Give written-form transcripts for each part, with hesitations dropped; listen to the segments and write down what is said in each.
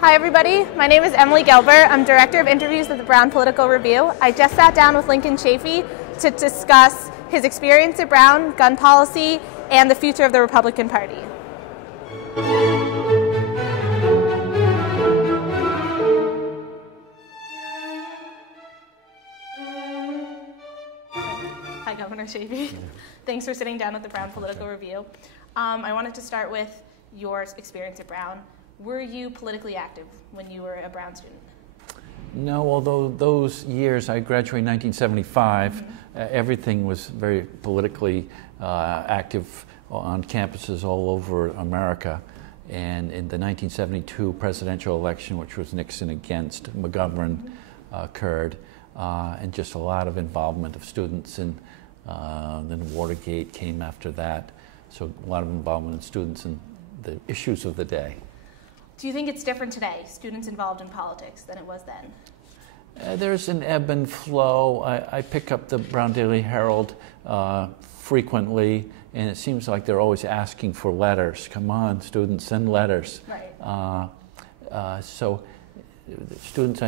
Hi everybody, my name is Emily Gelber. I'm Director of Interviews at the Brown Political Review. I just sat down with Lincoln Chafee to discuss his experience at Brown, gun policy, and the future of the Republican Party. Hi Governor Chafee. Thanks for sitting down at the Brown Political Review. I wanted to start with your experience at Brown. Were you politically active when you were a Brown student? No, although those years, I graduated in 1975, everything was very politically active on campuses all over America. And in the 1972 presidential election, which was Nixon against McGovern, occurred, and just a lot of involvement of students, and then Watergate came after that. So a lot of involvement in students and the issues of the day. Do you think it's different today, students involved in politics, than it was then? There's an ebb and flow. I pick up the Brown Daily Herald frequently, and it seems like they're always asking for letters. Come on, students, send letters. Right. So students,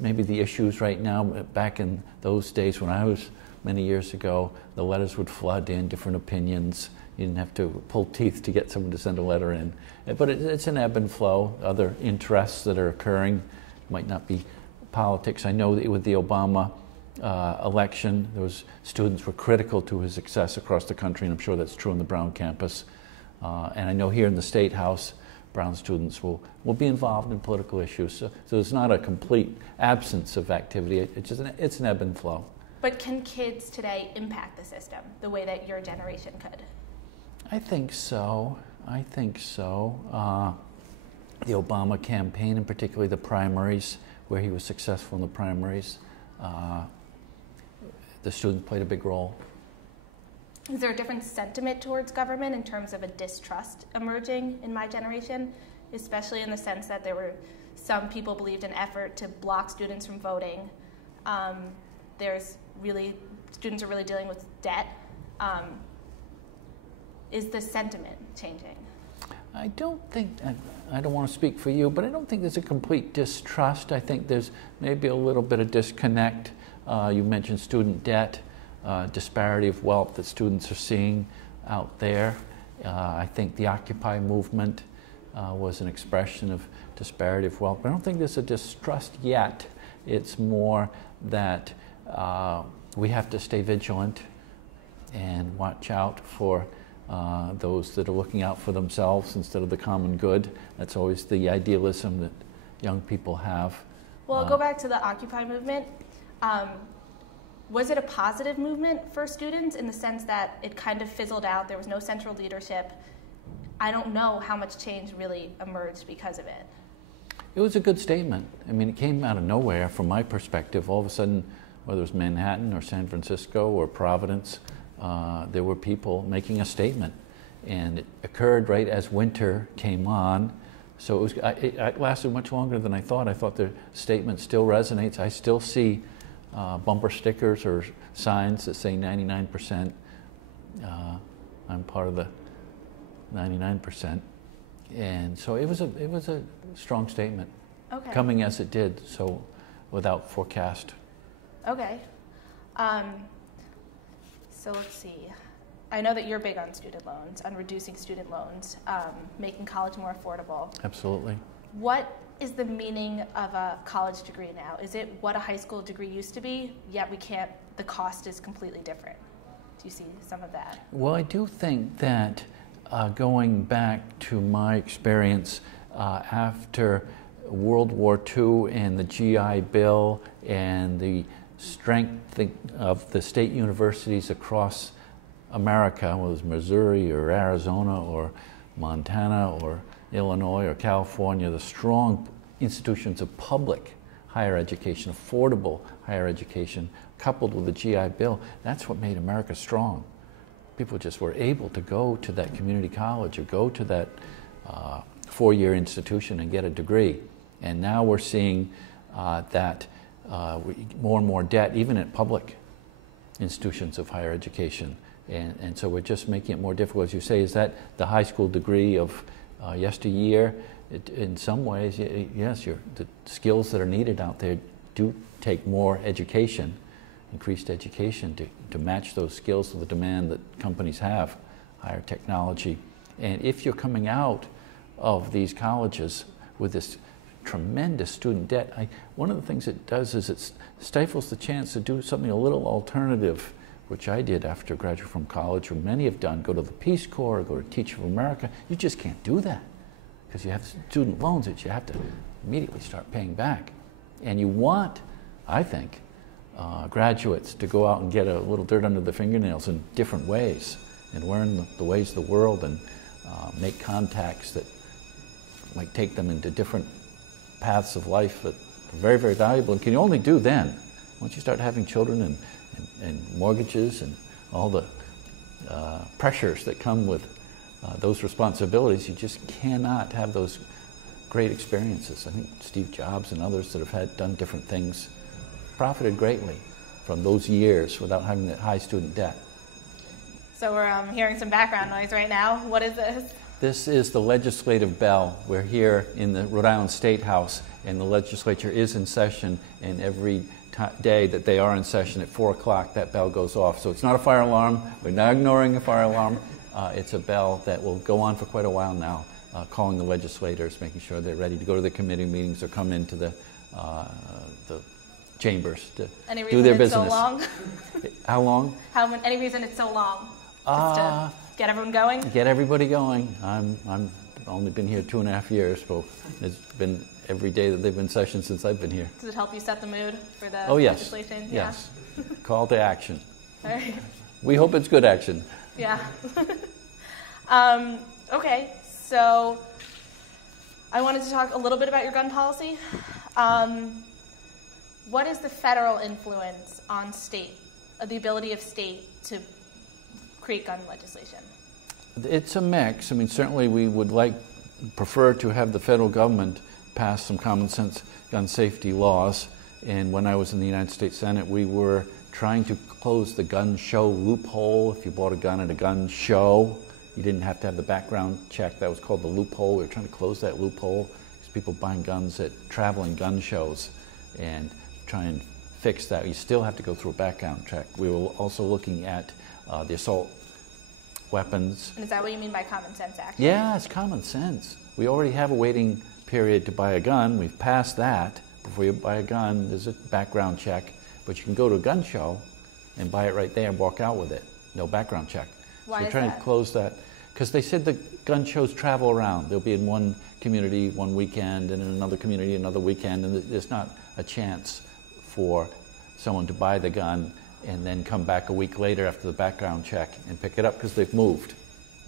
maybe the issues right now, back in those days when I was many years ago, the letters would flood in, different opinions. You didn't have to pull teeth to get someone to send a letter in. But it's an ebb and flow. Other interests that are occurring might not be politics. I know that with the Obama election, those students were critical to his success across the country, and I'm sure that's true on the Brown campus. And I know here in the State House, Brown students will be involved in political issues. So it's not a complete absence of activity. It's an ebb and flow. But can kids today impact the system the way that your generation could? I think so. I think so. The Obama campaign, and particularly the primaries, where he was successful in the primaries, the students played a big role. Is there a different sentiment towards government in terms of a distrust emerging in my generation, especially in the sense that there were some people believed an effort to block students from voting? Students are really dealing with debt. Is the sentiment changing? I don't think, I don't want to speak for you, but I don't think there's a complete distrust. I think there's maybe a little bit of disconnect. You mentioned student debt, disparity of wealth that students are seeing out there. I think the Occupy movement was an expression of disparity of wealth, but I don't think there's a distrust yet. It's more that we have to stay vigilant and watch out for those that are looking out for themselves instead of the common good. That's always the idealism that young people have. Well, I'll go back to the Occupy movement. Was it a positive movement for students in the sense that it kind of fizzled out? There was no central leadership. I don't know how much change really emerged because of it. It was a good statement. I mean, it came out of nowhere from my perspective. All of a sudden, whether it was Manhattan or San Francisco or Providence, there were people making a statement. And it occurred right as winter came on. So it lasted much longer than I thought. I thought the statement still resonates. I still see bumper stickers or signs that say 99%. I'm part of the 99%. And so it was a strong statement. Okay. Coming as it did, so without forecast. Okay. So let's see. I know that you're big on student loans, on reducing student loans, making college more affordable. Absolutely. What is the meaning of a college degree now? Is it what a high school degree used to be, yet the cost is completely different? Do you see some of that? Well, I do think that going back to my experience after World War II and the GI Bill and the strength of the state universities across America, whether it was Missouri or Arizona or Montana or Illinois or California, the strong institutions of public higher education, affordable higher education, coupled with the GI Bill, that's what made America strong. People just were able to go to that community college or go to that four-year institution and get a degree. And now we're seeing that more and more debt, even at public institutions of higher education. And so we're just making it more difficult. As you say, is that the high school degree of yesteryear? in some ways, yes, the skills that are needed out there do take more education, increased education to match those skills to the demand that companies have, higher technology. And if you're coming out of these colleges with this tremendous student debt, one of the things it does is it stifles the chance to do something a little alternative, which I did after graduating from college, or many have done, go to the Peace Corps, go to Teach for America. You just can't do that because you have student loans that you have to immediately start paying back. And you want, I think, graduates to go out and get a little dirt under the fingernails in different ways and learn the ways of the world and make contacts that might take them into different paths of life that are very, very valuable and can you only do then. Once you start having children and mortgages and all the pressures that come with those responsibilities, you just cannot have those great experiences. I think Steve Jobs and others that have done different things profited greatly from those years without having that high student debt. So we're hearing some background noise right now. What is this? This is the legislative bell. We're here in the Rhode Island State House, and the legislature is in session, and every day that they are in session at 4 o'clock, that bell goes off. So it's not a fire alarm. We're not ignoring a fire alarm. It's a bell that will go on for quite a while now, calling the legislators, making sure they're ready to go to the committee meetings or come into the chambers to do their business. Any reason it's so long? How long? Any reason it's so long? Just to get everyone going? Get everybody going. I'm only been here 2.5 years, but it's been every day that they've been in session since I've been here. Does it help you set the mood for the yes. legislation? Yes. Call to action. All right. We hope it's good action. Yeah. Okay, so I wanted to talk a little bit about your gun policy. What is the federal influence on the ability of state to create gun legislation? It's a mix. I mean, certainly we would prefer to have the federal government pass some common sense gun safety laws. And when I was in the United States Senate, we were trying to close the gun show loophole. If you bought a gun at a gun show, you didn't have to have the background check. That was called the loophole. We were trying to close that loophole because people buying guns at traveling gun shows, and try and fix that. You still have to go through a background check. We were also looking at the assault weapons. And is that what you mean by common sense action? Yeah, it's common sense. We already have a waiting period to buy a gun. We've passed that. Before you buy a gun, there's a background check. But you can go to a gun show and buy it right there and walk out with it. No background check. Why so we're is trying that? to close that. Because they said the gun shows travel around. They'll be in one community one weekend and in another community another weekend. And there's not a chance for someone to buy the gun and then come back a week later after the background check and pick it up because they've moved.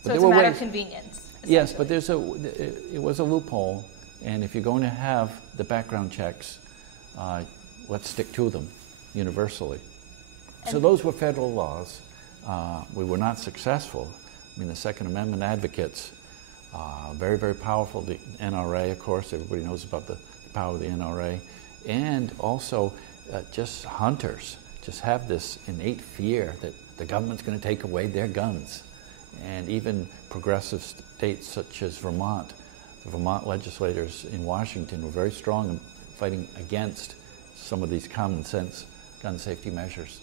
So it's a matter of convenience. Yes, but it was a loophole, and if you're going to have the background checks, let's stick to them universally. So those were federal laws. We were not successful. I mean, the Second Amendment advocates, very, very powerful. The NRA, of course, everybody knows about the power of the NRA, and also just hunters. Just have this innate fear that the government's going to take away their guns. And even progressive states such as Vermont, the Vermont legislators in Washington were very strong in fighting against some of these common sense gun safety measures.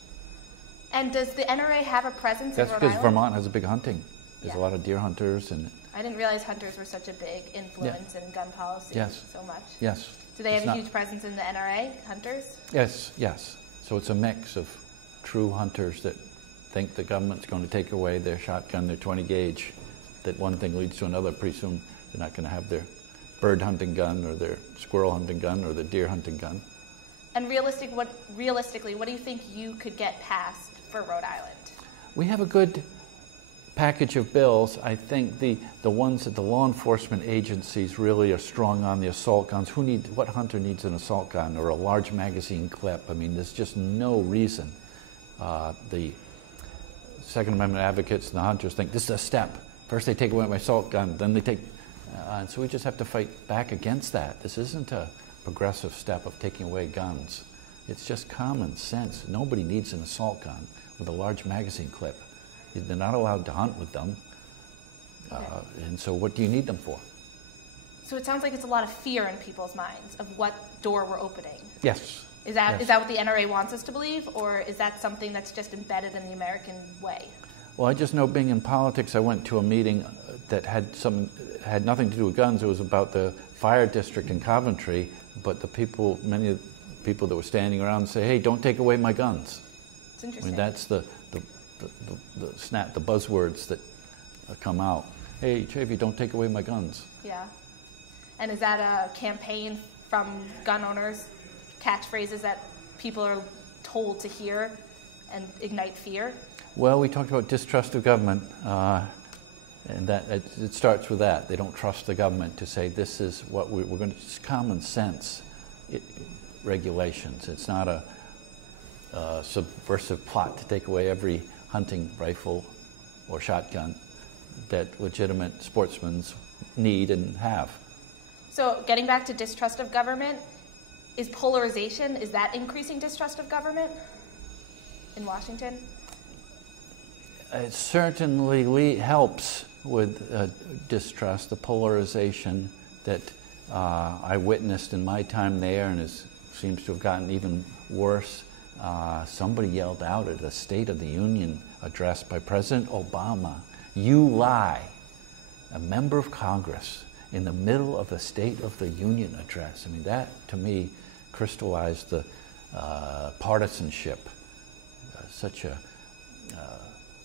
And does the NRA have a presence in Rhode Island? That's because Vermont has a big hunting. There's a lot of deer hunters. And I didn't realize hunters were such a big influence in gun policy so much. Yes. Do they have a huge presence in the NRA, hunters? Yes, yes. So it's a mix of true hunters that think the government's going to take away their shotgun, their 20 gauge, that one thing leads to another. Pretty soon they're not going to have their bird hunting gun or their squirrel hunting gun or their deer hunting gun. And realistically, what do you think you could get passed for Rhode Island? We have a good package of bills. I think the ones that the law enforcement agencies really are strong on, the assault guns. What hunter needs an assault gun or a large magazine clip? I mean, there's just no reason. The Second Amendment advocates and the hunters think this is a step. First they take away my assault gun, then they take... and so we just have to fight back against that. This isn't a progressive step of taking away guns. It's just common sense. Nobody needs an assault gun with a large magazine clip. They're not allowed to hunt with them. And so what do you need them for? So it sounds like it's a lot of fear in people's minds of what door we're opening. Yes. Is that what the NRA wants us to believe, or is that something that's just embedded in the American way? Well, I just know, being in politics, I went to a meeting that had nothing to do with guns. It was about the fire district in Coventry, but many of the people that were standing around say, "Hey, don't take away my guns." It's interesting. I mean, that's the buzzwords that come out. "Hey, Chafee, don't take away my guns." Yeah. And is that a campaign from gun owners, catchphrases that people are told to hear and ignite fear? Well, we talked about distrust of government, and that it starts with that. They don't trust the government to say, this is what we're going to, just common sense regulations. It's not a subversive plot to take away every hunting rifle or shotgun that legitimate sportsmen need and have. So getting back to distrust of government, is polarization, is that increasing distrust of government in Washington? It certainly helps with distrust, the polarization that I witnessed in my time there, and seems to have gotten even worse. Somebody yelled out at a State of the Union address by President Obama, "You lie." A member of Congress in the middle of a State of the Union address. I mean, that to me crystallized the partisanship.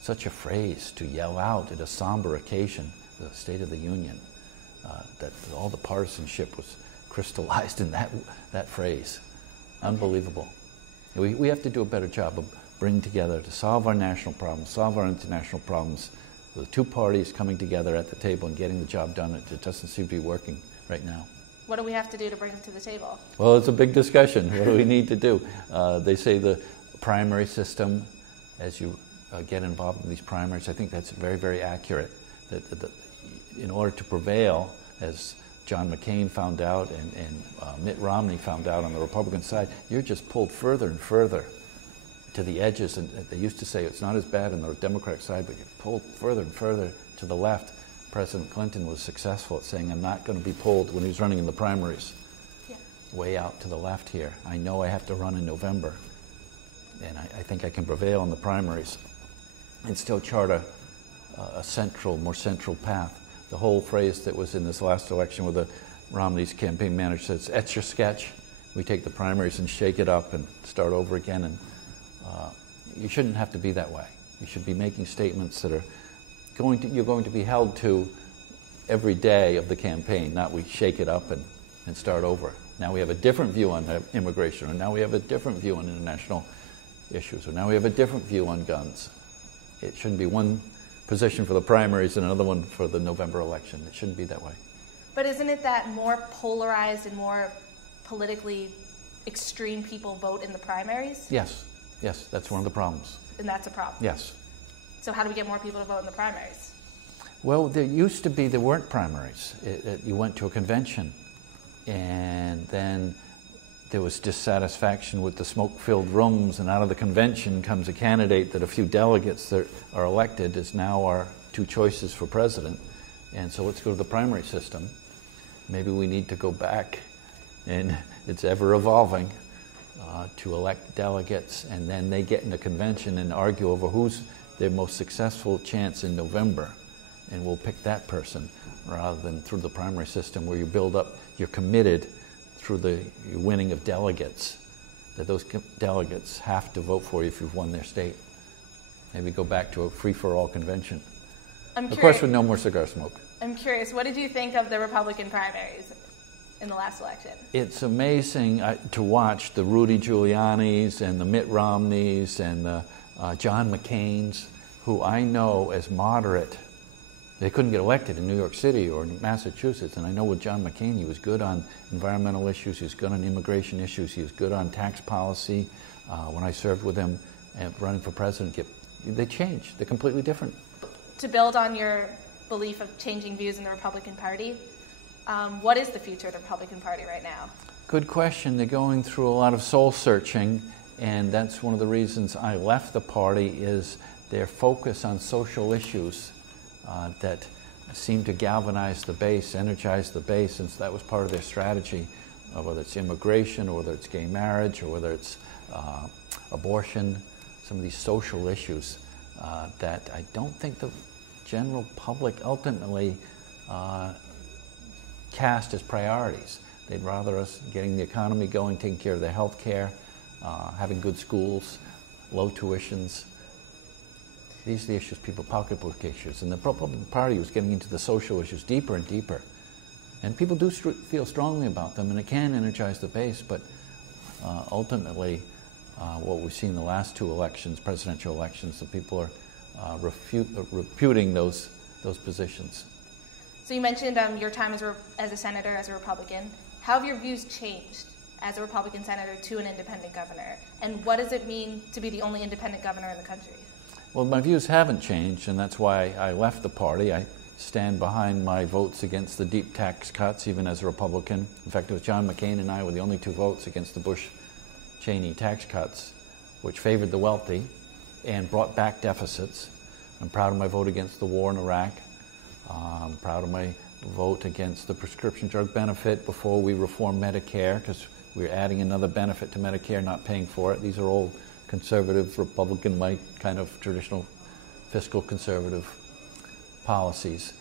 Such a phrase to yell out at a somber occasion, the State of the Union, that all the partisanship was crystallized in that phrase. Unbelievable. We have to do a better job of bringing together to solve our national problems, solve our international problems. The two parties coming together at the table and getting the job done. It doesn't seem to be working right now. What do we have to do to bring it to the table? Well, it's a big discussion. What do we need to do? They say the primary system, as you get involved in these primaries, I think that's very, very accurate. That in order to prevail, as John McCain found out and Mitt Romney found out on the Republican side, you're just pulled further and further to the edges. And they used to say it's not as bad on the Democratic side, but you're pulled further and further to the left. President Clinton was successful at saying, I'm not going to be pulled, when he was running in the primaries, way out to the left here. I know I have to run in November, and I think I can prevail in the primaries and still chart a more central path. The whole phrase that was in this last election where Romney's campaign manager says, etch your sketch. We take the primaries and shake it up and start over again. And you shouldn't have to be that way. You should be making statements that are you're going to be held to every day of the campaign, not we shake it up and start over. Now we have a different view on immigration, or now we have a different view on international issues, or now we have a different view on guns. It shouldn't be one position for the primaries and another one for the November election. It shouldn't be that way. But isn't it that more polarized and more politically extreme people vote in the primaries? Yes, that's one of the problems. And that's a problem? Yes. So how do we get more people to vote in the primaries? Well, there weren't primaries. You went to a convention, and then there was dissatisfaction with the smoke-filled rooms, and out of the convention comes a candidate that a few delegates that are elected is now our two choices for president. And so let's go to the primary system. Maybe we need to go back, and it's ever evolving, to elect delegates, and then they get in a convention and argue over who's their most successful chance in November, and we'll pick that person, rather than through the primary system where you build up, you're committed through the winning of delegates, that those delegates have to vote for you if you've won their state. Maybe go back to a free-for-all convention. Of course, with no more cigar smoke. I'm curious, what did you think of the Republican primaries in the last election? It's amazing to watch the Rudy Giuliani's and the Mitt Romney's and the John McCain's, who I know as moderate. They couldn't get elected in New York City or Massachusetts, and I know with John McCain, he was good on environmental issues, he was good on immigration issues, he was good on tax policy. When I served with him and running for president, they changed. They're completely different. To build on your belief of changing views in the Republican Party, what is the future of the Republican Party right now? Good question. They're going through a lot of soul searching, and that's one of the reasons I left the party, is their focus on social issues that seem to galvanize the base, energize the base, since that was part of their strategy, whether it's immigration, or whether it's gay marriage, or whether it's abortion, some of these social issues that I don't think the general public ultimately cast as priorities. They'd rather us getting the economy going, taking care of their health care, having good schools, low tuitions. These are the issues, pocketbook issues. And the Republican Party was getting into the social issues deeper and deeper. And people do feel strongly about them, and it can energize the base, but ultimately, what we've seen in the last two elections, presidential elections, the people are refuting those positions. So you mentioned your time as a senator, as a Republican. How have your views changed as a Republican senator to an independent governor? And what does it mean to be the only independent governor in the country? Well, my views haven't changed, and that's why I left the party. I stand behind my votes against the deep tax cuts, even as a Republican. In fact, it was John McCain and I were the only two votes against the Bush-Cheney tax cuts, which favored the wealthy and brought back deficits. I'm proud of my vote against the war in Iraq. I'm proud of my vote against the prescription drug benefit before we reform Medicare, because we're adding another benefit to Medicare, not paying for it. These are old conservative, Republican-like kind of traditional fiscal conservative policies.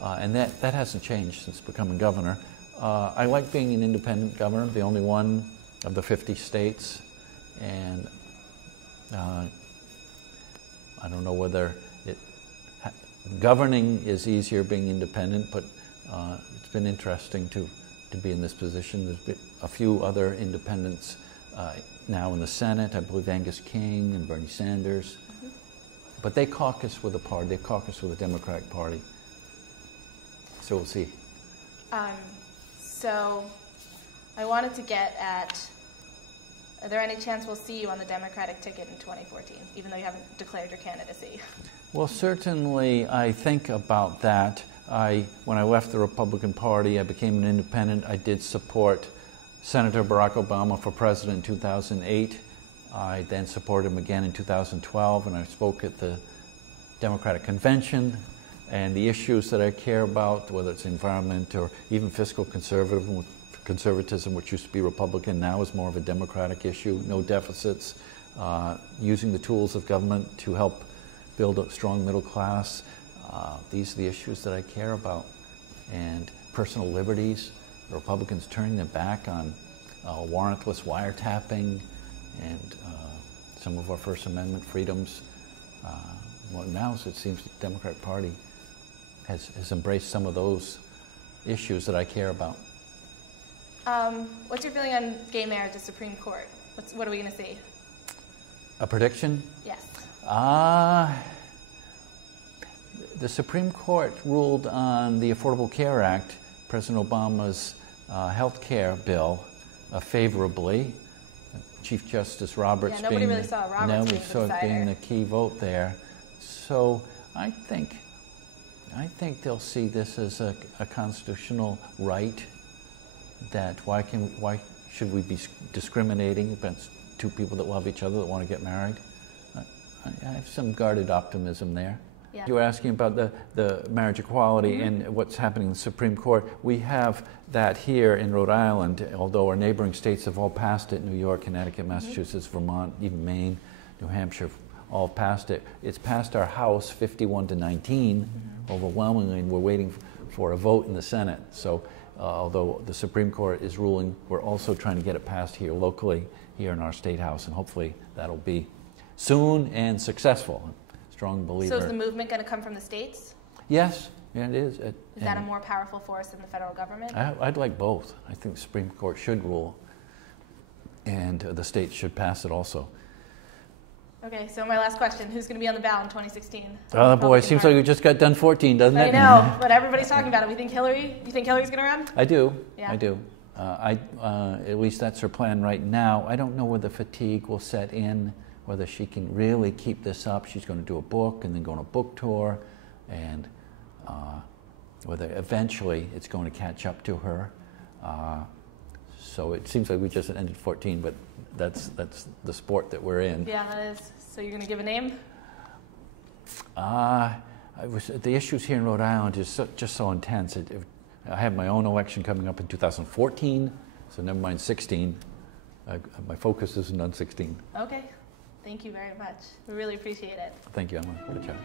And that hasn't changed since becoming governor. I like being an independent governor, the only one of the 50 states. And I don't know whether governing is easier being independent, but it's been interesting to be in this position. There's been a few other independents now in the Senate. I believe Angus King and Bernie Sanders. Mm-hmm. But they caucus with a party. They caucus with the Democratic Party. So we'll see. So I wanted to get at, are there any chance we'll see you on the Democratic ticket in 2014, even though you haven't declared your candidacy? Well, certainly I think about that. When I left the Republican Party, I became an independent. I did support Senator Barack Obama for president in 2008. I then supported him again in 2012, and I spoke at the Democratic Convention. And the issues that I care about, whether it's environment or even fiscal conservatism, which used to be Republican, now is more of a Democratic issue. No deficits, using the tools of government to help build a strong middle class. These are the issues that I care about. And personal liberties, the Republicans turning their back on warrantless wiretapping and some of our First Amendment freedoms. Well, now it seems the Democratic Party has embraced some of those issues that I care about. What's your feeling on gay marriage at Supreme Court? What are we going to see? A prediction? Yes. The Supreme Court ruled on the Affordable Care Act, President Obama's health care bill, favorably. Chief Justice Roberts nobody really saw Roberts being the key vote there. So I think they'll see this as a constitutional right. That why should we be discriminating against two people that love each other that want to get married? I have some guarded optimism there. Yeah. You were asking about the marriage equality mm-hmm. and what's happening in the Supreme Court. We have that here in Rhode Island, although our neighboring states have all passed it, New York, Connecticut, Massachusetts, mm-hmm. Vermont, even Maine, New Hampshire, all passed it. It's passed our House 51-19 mm-hmm. overwhelmingly, and we're waiting for a vote in the Senate. So although the Supreme Court is ruling, we're also trying to get it passed here locally, here in our State House, and hopefully that'll be soon and successful. Strong believer. So is the movement going to come from the states? Yes, yeah, it is. Is that a more powerful force than the federal government? I'd like both. I think the Supreme Court should rule, and the states should pass it also. Okay, so my last question, who's going to be on the ballot in 2016? Oh boy, it seems like we just got done 14, doesn't it? I know, but everybody's talking about it. You think Hillary's going to run? I do, yeah. I do. At least that's her plan right now. I don't know whether fatigue will set in, whether she can really keep this up. She's going to do a book and then go on a book tour, and whether eventually it's going to catch up to her. So it seems like we just ended 14, but that's the sport that we're in. Yeah, that is. So you're going to give a name? I the issues here in Rhode Island is just so intense. I have my own election coming up in 2014, so never mind 16. My focus isn't on 16. Okay. Thank you very much. We really appreciate it. Thank you, Emma. Good job.